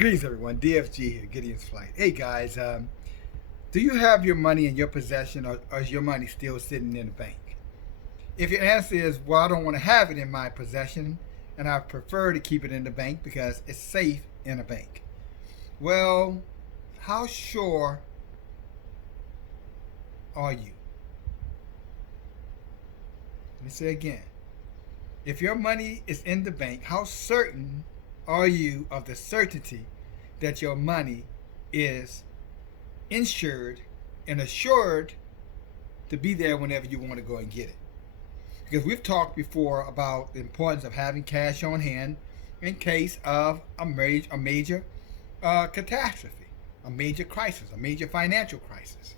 Greetings, everyone. DFG here, Gideon's Flight. Hey, guys, do you have your money in your possession, or is your money still sitting in the bank? If your answer is, well, I don't want to have it in my possession, and I prefer to keep it in the bank because it's safe in a bank. Well, how sure are you? Let me say again. If your money is in the bank, how certain are you of the certainty that your money is insured and assured to be there whenever you want to go and get it? Because we've talked before about the importance of having cash on hand in case of a major catastrophe, a major crisis, a major financial crisis.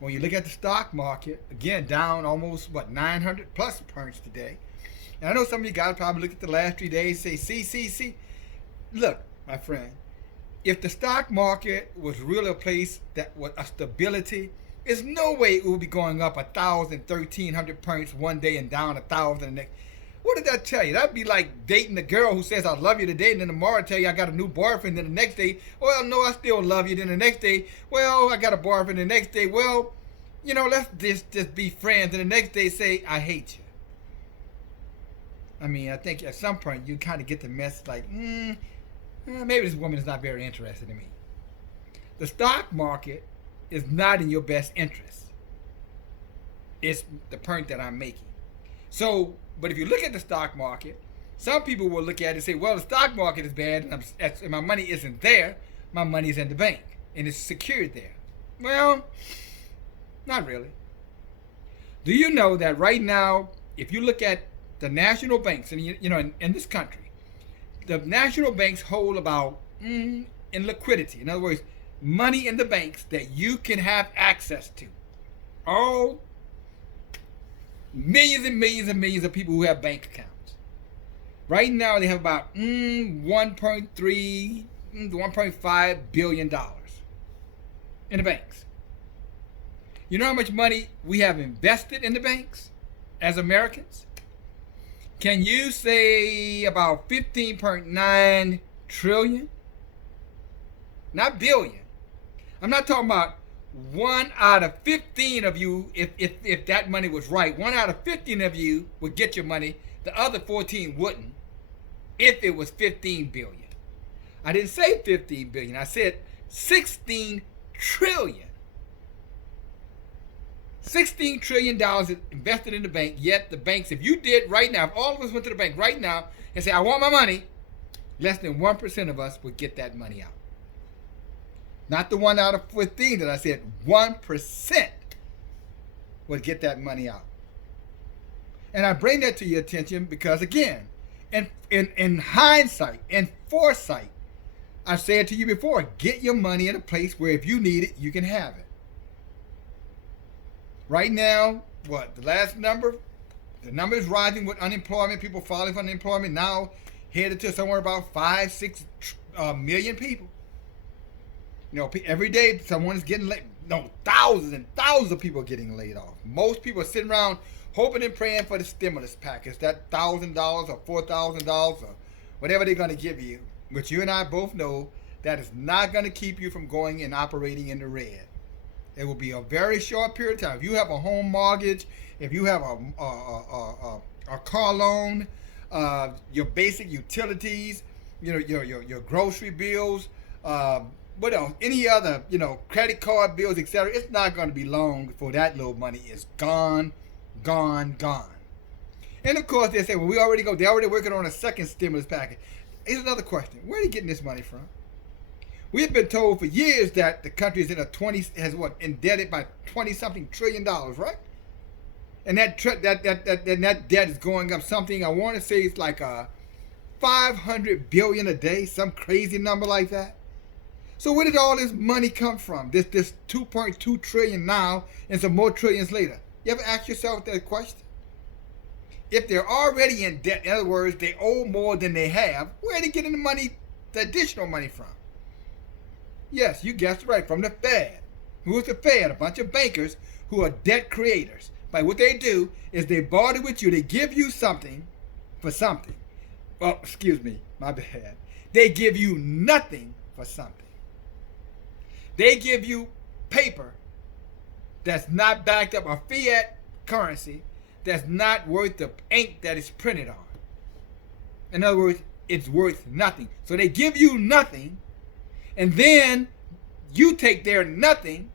When you look at the stock market, again, down almost, 900 plus points today. And I know some of you guys probably look at the last 3 days and say, see. Look, my friend, if the stock market was really a place that was a stability, there's no way it would be going up 1,000, 1,300 points one day and down 1,000 the next. What did that tell you? That'd be like dating a girl who says, I love you today, and then tomorrow tell you I got a new boyfriend, then the next day, well, no, I still love you. Then the next day, well, I got a boyfriend. The next day, well, let's just be friends. And the next day say, I hate you. I mean, I think at some point you kind of get the message like, maybe this woman is not very interested in me. The stock market is not in your best interest. It's the point that I'm making. So, but if you look at the stock market, some people will look at it and say, well, the stock market is bad and my money isn't there. My money is in the bank and it's secured there. Well, not really. Do you know that right now, if you look at the national banks, and in this country, the national banks hold about in liquidity. In other words, money in the banks that you can have access to. All millions and millions and millions of people who have bank accounts. Right now, they have about 1.3, $1.5 billion in the banks. You know how much money we have invested in the banks as Americans? Can you say about 15.9 trillion? Not billion. I'm not talking about 1 out of 15 of you, if that money was right. 1 out of 15 of you would get your money. The other 14 wouldn't if it was 15 billion. I didn't say 15 billion. I said 16 trillion. $16 trillion invested in the bank, yet the banks, if you did right now, if all of us went to the bank right now and say, I want my money, less than 1% of us would get that money out. Not the 1 out of 15 that I said, 1% would get that money out. And I bring that to your attention because, again, in hindsight, in foresight, I've said to you before, get your money in a place where if you need it, you can have it. Right now, the last number? The number is rising with unemployment, people filing for unemployment now headed to somewhere about 5-6 million people. Every day someone is getting laid. No, thousands and thousands of people are getting laid off. Most people are sitting around hoping and praying for the stimulus package, that $1,000 or $4,000 or whatever they're going to give you. But you and I both know that is not going to keep you from going and operating in the red. It will be a very short period of time. If you have a home mortgage, if you have a car loan, your basic utilities, your grocery bills, what else? Any other, credit card bills, etc. It's not going to be long before that little money is gone. And of course, they say, well, they're already working on a second stimulus package. Here's another question. Where are they getting this money from? We have been told for years that the country is indebted by 20-something trillion dollars, right? And that debt is going up something. I want to say it's like 500 billion a day, some crazy number like that. So where did all this money come from? This 2.2 trillion now and some more trillions later. You ever ask yourself that question? If they're already in debt, in other words, they owe more than they have, where are they getting the additional money from? Yes, you guessed right, from the Fed. Who is the Fed? A bunch of bankers who are debt creators. By what they do is they barter with you. They give you something for something. Well, excuse me, my bad. They give you nothing for something. They give you paper that's not backed up, a fiat currency that's not worth the ink that it's printed on. In other words, it's worth nothing. So they give you nothing, and then you take their nothing,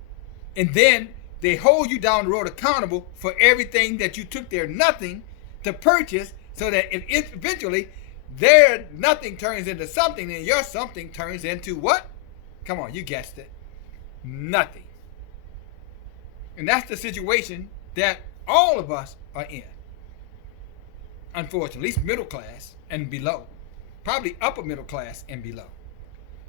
and then they hold you down the road accountable for everything that you took their nothing to purchase, so that if eventually their nothing turns into something, and your something turns into what? Come on, you guessed it. Nothing. And that's the situation that all of us are in. Unfortunately, at least middle class and below. Probably upper middle class and below.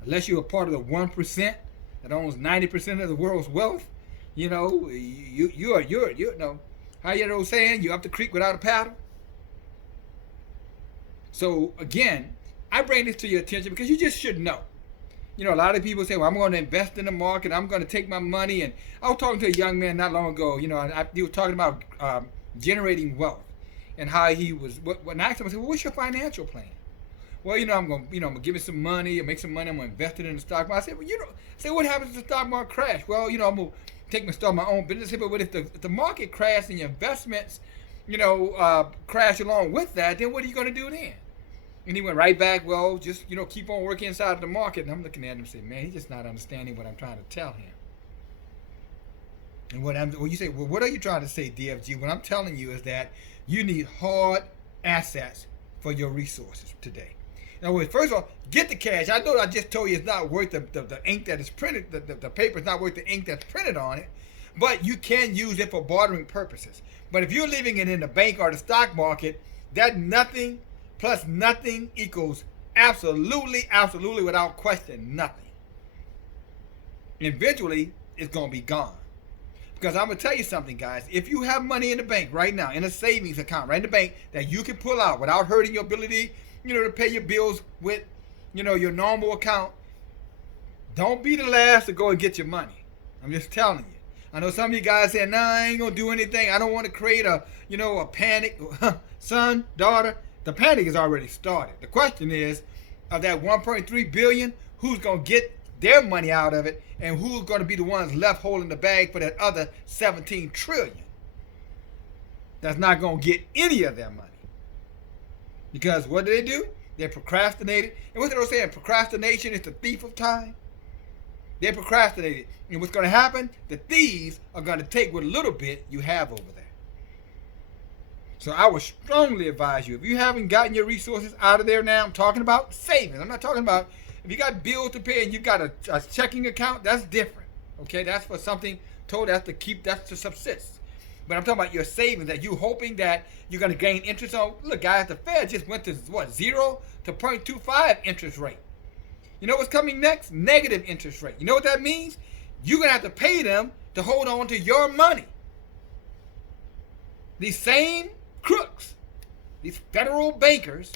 Unless you're a part of the 1% that owns 90% of the world's wealth, you know, you know, how you know saying, you're up the creek without a paddle. So again, I bring this to your attention because you just should know. You know, a lot of people say, well, I'm going to invest in the market. I'm going to take my money. And I was talking to a young man not long ago, you know, he was talking about generating wealth and how he was, when I asked him, I said, well, what's your financial plan? Well, you know, I'm going to give it some money and make some money. I'm going to invest it in the stock market. I said, well, you know, what happens if the stock market crash? Well, you know, I'm going to start my own business. I said, but what if the market crashes and your investments, you know, crash along with that, then what are you going to do then? And he went right back, well, just, you know, keep on working inside of the market. And I'm looking at him and saying, man, he's just not understanding what I'm trying to tell him. And you say, well, what are you trying to say, DFG? What I'm telling you is that you need hard assets for your resources today. In other words, first of all, get the cash. I know I just told you it's not worth the ink that is printed, the paper is not worth the ink that's printed on it, but you can use it for bartering purposes. But if you're leaving it in the bank or the stock market, that nothing plus nothing equals absolutely, absolutely, without question, nothing. Eventually, it's going to be gone. Because I'm going to tell you something, guys. If you have money in the bank right now, in a savings account right in the bank that you can pull out without hurting your ability, you know, to pay your bills with, you know, your normal account, don't be the last to go and get your money. I'm just telling you. I know some of you guys saying, nah, I ain't going to do anything. I don't want to create a panic. Son, daughter, the panic has already started. The question is, of that 1.3 billion, who's going to get their money out of it, and who's going to be the ones left holding the bag for that other 17 trillion that's not going to get any of their money? Because what do? They procrastinated. And what they're saying, procrastination is the thief of time. They procrastinated. And what's going to happen? The thieves are going to take what little bit you have over there. So I would strongly advise you, if you haven't gotten your resources out of there now, I'm talking about savings. I'm not talking about if you got bills to pay and you've got a checking account, that's different. Okay, that's for something told that's to subsist. But I'm talking about your savings that you're hoping that you're going to gain interest on. Look, guys, the Fed just went to, 0 to 0.25 interest rate. You know what's coming next? Negative interest rate. You know what that means? You're going to have to pay them to hold on to your money. These same crooks, these federal bankers,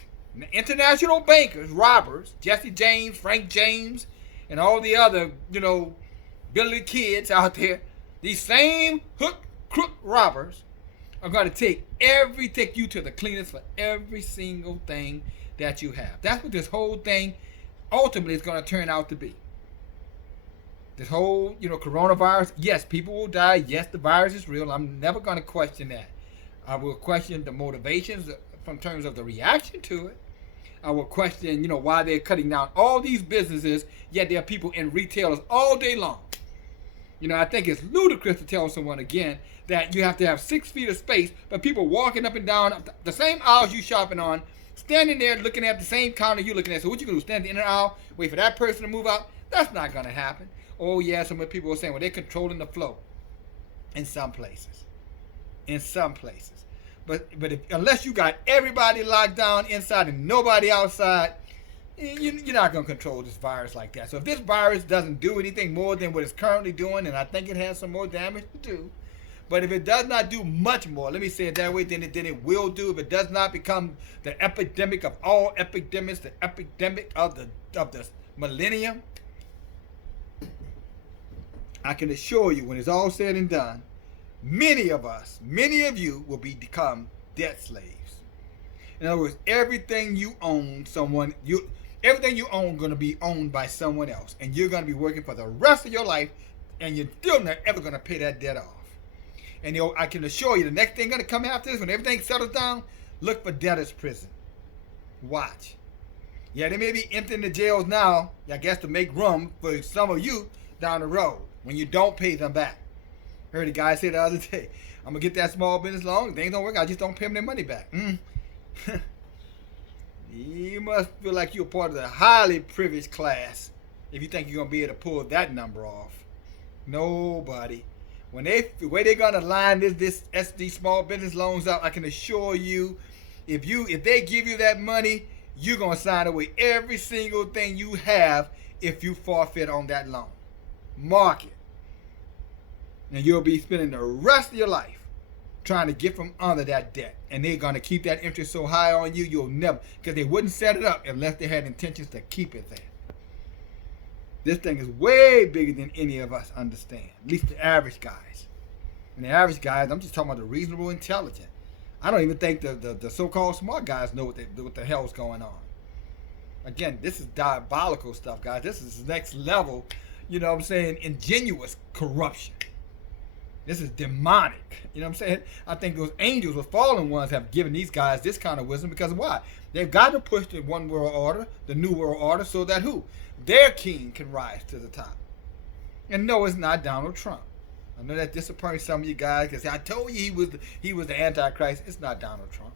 international bankers, robbers, Jesse James, Frank James, and all the other, Billy kids out there, these same crook robbers are going to take you to the cleanest for every single thing that you have. That's what this whole thing ultimately is going to turn out to be. This whole, coronavirus, yes, people will die. Yes, the virus is real. I'm never going to question that. I will question the motivations from terms of the reaction to it. I will question, why they're cutting down all these businesses, yet there are people in retailers all day long. I think it's ludicrous to tell someone again that you have to have 6 feet of space, but people walking up and down the same aisles you shopping on, standing there looking at the same counter you're looking at. So what you going to do, stand at the end of the aisle, wait for that person to move out? That's not going to happen. Oh, yeah, some of the people are saying, well, they're controlling the flow in some places. In some places. But unless you got everybody locked down inside and nobody outside, you're not going to control this virus like that. So if this virus doesn't do anything more than what it's currently doing, and I think it has some more damage to do, but if it does not do much more, let me say it that way, then it will do. If it does not become the epidemic of all epidemics, the epidemic of the millennium, I can assure you, when it's all said and done, many of you will become debt slaves. In other words, everything you own, Everything you own is going to be owned by someone else, and you're going to be working for the rest of your life, and you're still not ever going to pay that debt off. And I can assure you, the next thing going to come after this, when everything settles down, look for debtor's prison. Watch. Yeah, they may be emptying the jails now, I guess, to make room for some of you down the road when you don't pay them back. Heard a guy say the other day, I'm going to get that small business loan. If things don't work, I just don't pay them their money back. You must feel like you're part of the highly privileged class if you think you're going to be able to pull that number off. Nobody. The way they're going to line this SD small business loans up, I can assure you, if they give you that money, you're going to sign away every single thing you have if you forfeit on that loan. Mark it. And you'll be spending the rest of your life trying to get from under that debt. And they're going to keep that interest so high on you, you'll never, because they wouldn't set it up unless they had intentions to keep it there. This thing is way bigger than any of us understand, at least the average guys. And the average guys, I'm just talking about the reasonable intelligent. I don't even think the so-called smart guys know what the hell's going on. Again, this is diabolical stuff, guys. This is next level, you know what I'm saying, ingenuous corruption. This is demonic. You know what I'm saying? I think those angels, the fallen ones, have given these guys this kind of wisdom because why? They've got to push the one world order, the new world order, so that who? Their king can rise to the top. And no, it's not Donald Trump. I know that disappoints some of you guys because I told you he was the Antichrist. It's not Donald Trump.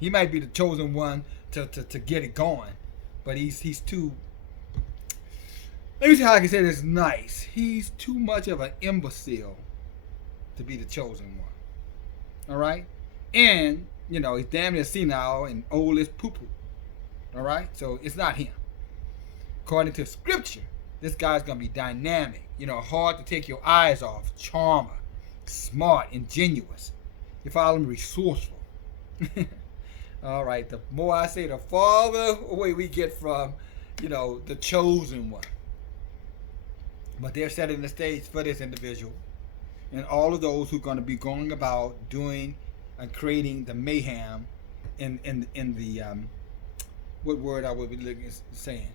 He might be the chosen one to get it going, but he's too. Let me see how I can say this nice. He's too much of an imbecile to be the chosen one. All right? And, you know, he's damn near senile and old as poo-poo. All right? So it's not him. According to scripture, this guy's going to be dynamic, you know, hard to take your eyes off, charmer, smart, ingenuous. You follow him, resourceful. All right, the more I say, the farther away we get from, you know, the chosen one. But they're setting the stage for this individual and all of those who are going to be going about doing and creating the mayhem in the, what word I would be looking saying?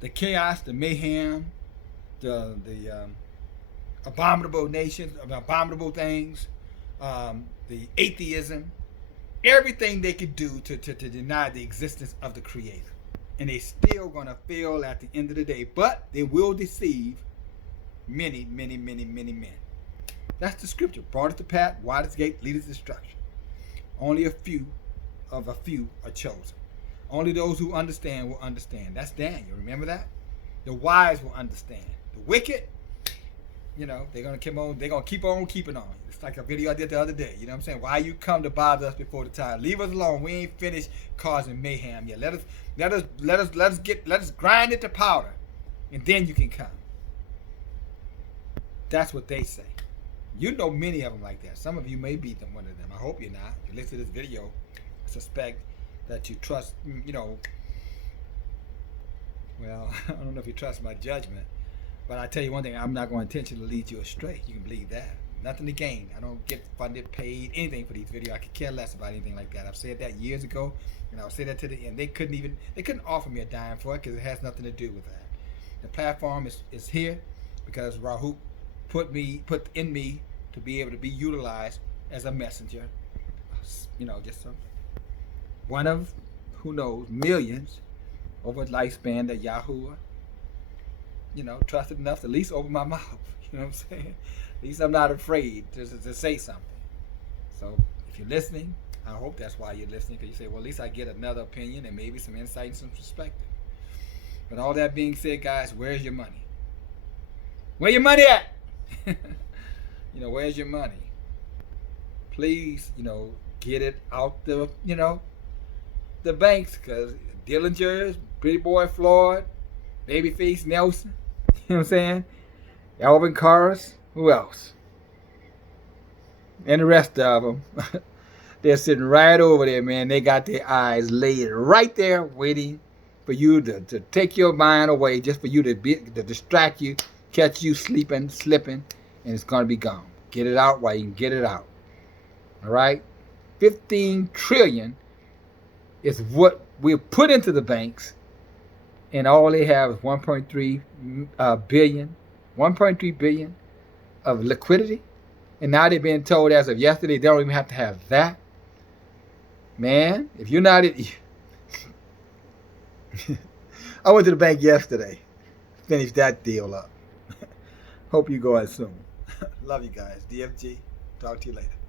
The chaos, the mayhem, the abominable nations, abominable things, the atheism, everything they could do to deny the existence of the Creator. And they're still going to fail at the end of the day. But they will deceive many, many, many, many men. That's the scripture. Broad is the path, wide is the gate, leadeth to destruction. Only a few are chosen. Only those who understand will understand. That's Daniel. Remember that? The wise will understand. The wicked, you know, they're gonna keep on keeping on. It's like a video I did the other day. You know what I'm saying? Why you come to bother us before the time? Leave us alone. We ain't finished causing mayhem yet. Let us grind it to powder, and then you can come. That's what they say. You know many of them like that. Some of you may be one of them. I hope you're not. If you listen to this video, I suspect that you trust, you know, well, I don't know if you trust my judgment, but I tell you one thing, I'm not going to intentionally lead you astray. You can believe that. Nothing to gain. I don't get funded, paid, anything for these videos. I could care less about anything like that. I've said that years ago, and I'll say that to the end. They couldn't offer me a dime for it because it has nothing to do with that. The platform is here because Rahul put in me to be able to be utilized as a messenger. You know, just one of, who knows, millions over the lifespan that Yahuwah, you know, trusted enough to at least open my mouth. You know what I'm saying? At least I'm not afraid to say something. So if you're listening, I hope that's why you're listening, because you say, well, at least I get another opinion and maybe some insight and some perspective. But all that being said, guys, where's your money? Where your money at? You know, where's your money? Please, you know, get it out the, you know, the banks, because Dillinger's, Pretty Boy Floyd, Babyface Nelson, you know what I'm saying? Alvin Cars, who else? And the rest of them. They're sitting right over there, man. They got their eyes laid right there waiting for you to take your mind away, just for you to distract you, catch you sleeping, slipping, and it's going to be gone. Get it out while you can get it out. All right? 15 trillion is what we put into the banks and all they have is 1.3 billion, 1.3 billion of liquidity, and now they're being told as of yesterday they don't even have to have that. Man, if you're not, I went to the bank yesterday, finished that deal up. Hope you go out soon. Love you guys. DFG. Talk to you later.